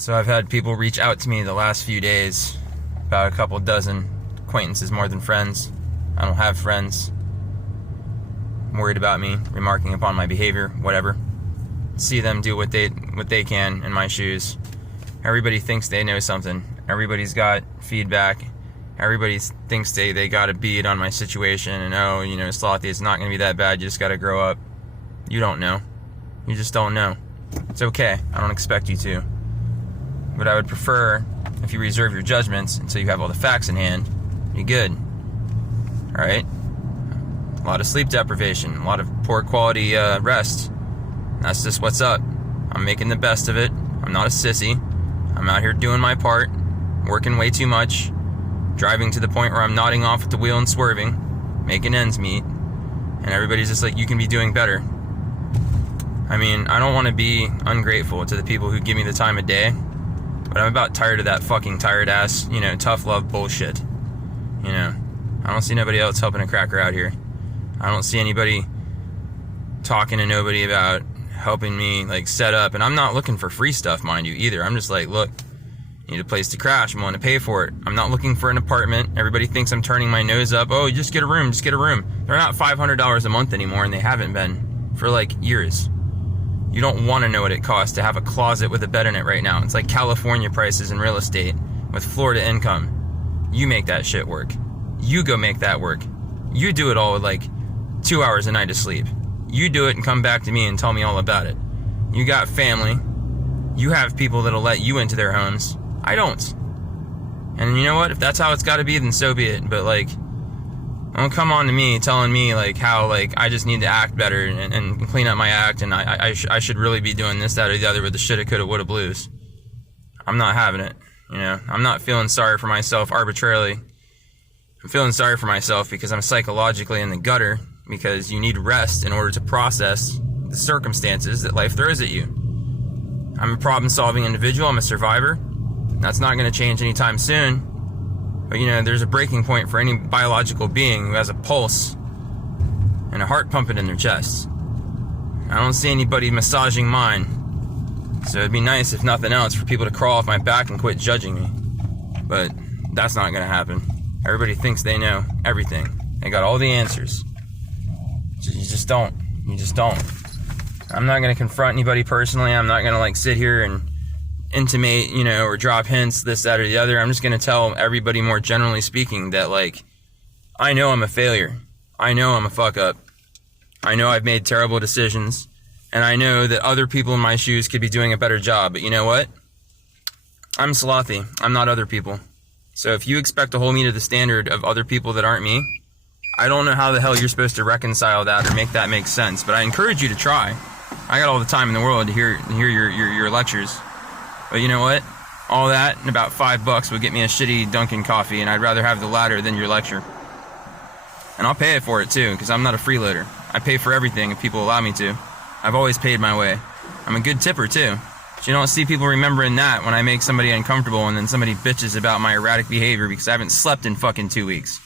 So I've had people reach out to me the last few days, about a couple dozen acquaintances more than friends. I don't have friends. Worried about me, remarking upon my behavior, whatever. See them do what they can in my shoes. Everybody thinks they know something. Everybody's got feedback. Everybody thinks they got a bead on my situation, and oh, you know, Slothy, it's not going to be that bad. You just got to grow up. You don't know. You just don't know. It's okay. I don't expect you to. But I would prefer if you reserve your judgments until you have all the facts in hand. You're good. Alright? A lot of sleep deprivation, a lot of poor quality rest. That's just what's up. I'm making the best of it. I'm not a sissy. I'm out here doing my part, working way too much, driving to the point where I'm nodding off at the wheel and swerving, making ends meet, and everybody's just like, you can be doing better. I mean, I don't want to be ungrateful to the people who give me the time of day, but I'm about tired of that fucking tired ass, you know, tough love bullshit. You know, I don't see nobody else helping a cracker out here. I don't see anybody talking to nobody about helping me, like, set up. And I'm not looking for free stuff, mind you, either. I'm just like, look, you need a place to crash. I'm willing to pay for it. I'm not looking for an apartment. Everybody thinks I'm turning my nose up. Oh, just get a room, just get a room. They're not $500 a month anymore, and they haven't been for, like, years. You don't want to know what it costs to have a closet with a bed in it right now. It's like California prices in real estate with Florida income. You make that shit work. You go make that work. You do it all with like 2 hours a night of sleep. You do it and come back to me and tell me all about it. You got family. You have people that'll let you into their homes. I don't. And you know what? If that's how it's got to be, then so be it. But like, don't come on to me telling me like how like I just need to act better and clean up my act, and I should really be doing this, that, or the other with the shoulda, coulda, woulda blues. I'm not having it. You know, I'm not feeling sorry for myself arbitrarily. I'm feeling sorry for myself because I'm psychologically in the gutter, because you need rest in order to process the circumstances that life throws at you. I'm a problem-solving individual. I'm a survivor. That's not going to change anytime soon. But, you know, there's a breaking point for any biological being who has a pulse and a heart pumping in their chest. I don't see anybody massaging mine. So it'd be nice, if nothing else, for people to crawl off my back and quit judging me. But that's not going to happen. Everybody thinks they know everything. They got all the answers. You just don't. You just don't. I'm not going to confront anybody personally. I'm not going to, like, sit here and intimate, you know, or drop hints, this, that, or the other. I'm just going to tell everybody, more generally speaking, that, like, I know I'm a failure. I know I'm a fuck up. I know I've made terrible decisions. And I know that other people in my shoes could be doing a better job. But you know what? I'm Slothy. I'm not other people. So if you expect to hold me to the standard of other people that aren't me, I don't know how the hell you're supposed to reconcile that or make that make sense. But I encourage you to try. I got all the time in the world to hear your lectures. But you know what? All that and about $5 would get me a shitty Dunkin' coffee, and I'd rather have the latter than your lecture. And I'll pay it for it too, because I'm not a freeloader. I pay for everything if people allow me to. I've always paid my way. I'm a good tipper too. But you don't see people remembering that when I make somebody uncomfortable and then somebody bitches about my erratic behavior because I haven't slept in fucking 2 weeks.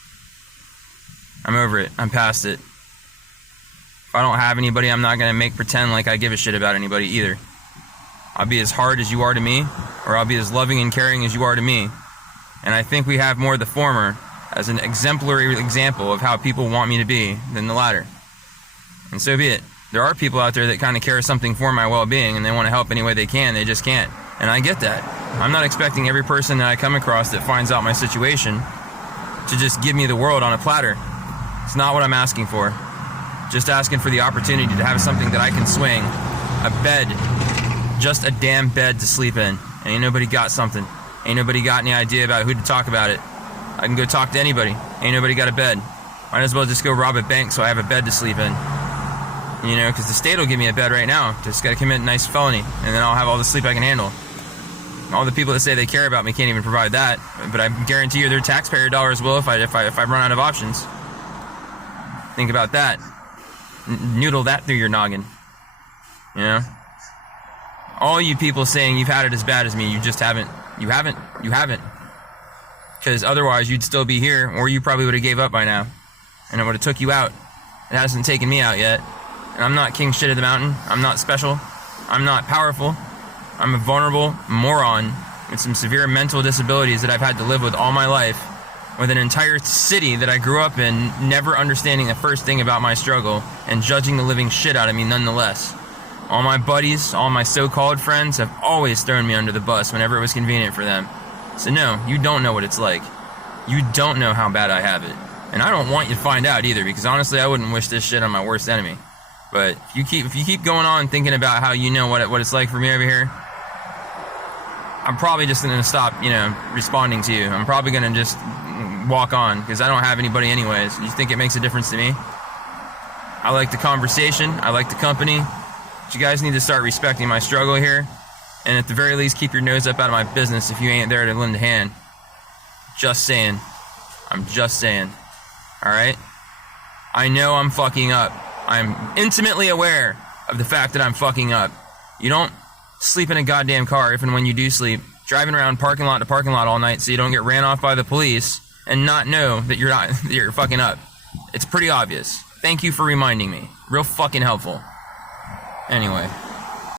I'm over it. I'm past it. If I don't have anybody, I'm not going to make pretend like I give a shit about anybody either. I'll be as hard as you are to me, or I'll be as loving and caring as you are to me. And I think we have more of the former as an exemplary example of how people want me to be than the latter. And so be it. There are people out there that kind of care something for my well-being, and they want to help any way they can. They just can't. And I get that. I'm not expecting every person that I come across that finds out my situation to just give me the world on a platter. It's not what I'm asking for. Just asking for the opportunity to have something that I can swing. A bed. Just a damn bed to sleep in. Ain't nobody got something. Ain't nobody got any idea about who to talk about it. I can go talk to anybody. Ain't nobody got a bed. Might as well just go rob a bank so I have a bed to sleep in. You know, because the state will give me a bed right now. Just got to commit a nice felony, and then I'll have all the sleep I can handle. All the people that say they care about me can't even provide that. But I guarantee you their taxpayer dollars will if I run out of options. Think about that. Noodle that through your noggin. You know? All you people saying you've had it as bad as me, you just haven't. You haven't. You haven't. Because otherwise you'd still be here, or you probably would have gave up by now. And it would have took you out. It hasn't taken me out yet. And I'm not king shit of the mountain. I'm not special. I'm not powerful. I'm a vulnerable moron with some severe mental disabilities that I've had to live with all my life, with an entire city that I grew up in never understanding the first thing about my struggle and judging the living shit out of me nonetheless. All my buddies, all my so-called friends have always thrown me under the bus whenever it was convenient for them. So no, you don't know what it's like. You don't know how bad I have it. And I don't want you to find out either, because honestly I wouldn't wish this shit on my worst enemy. But if you keep going on thinking about how you know what it's like for me over here, I'm probably just going to stop, responding to you. I'm probably going to just walk on, because I don't have anybody anyways. You think it makes a difference to me? I like the conversation. I like the company. But you guys need to start respecting my struggle here. And at the very least, keep your nose up out of my business if you ain't there to lend a hand. Just saying. I'm just saying. Alright? I know I'm fucking up. I'm intimately aware of the fact that I'm fucking up. You don't sleep in a goddamn car if and when you do sleep, driving around parking lot to parking lot all night so you don't get ran off by the police and not know that you're fucking up. It's pretty obvious. Thank you for reminding me. Real fucking helpful. Anyway.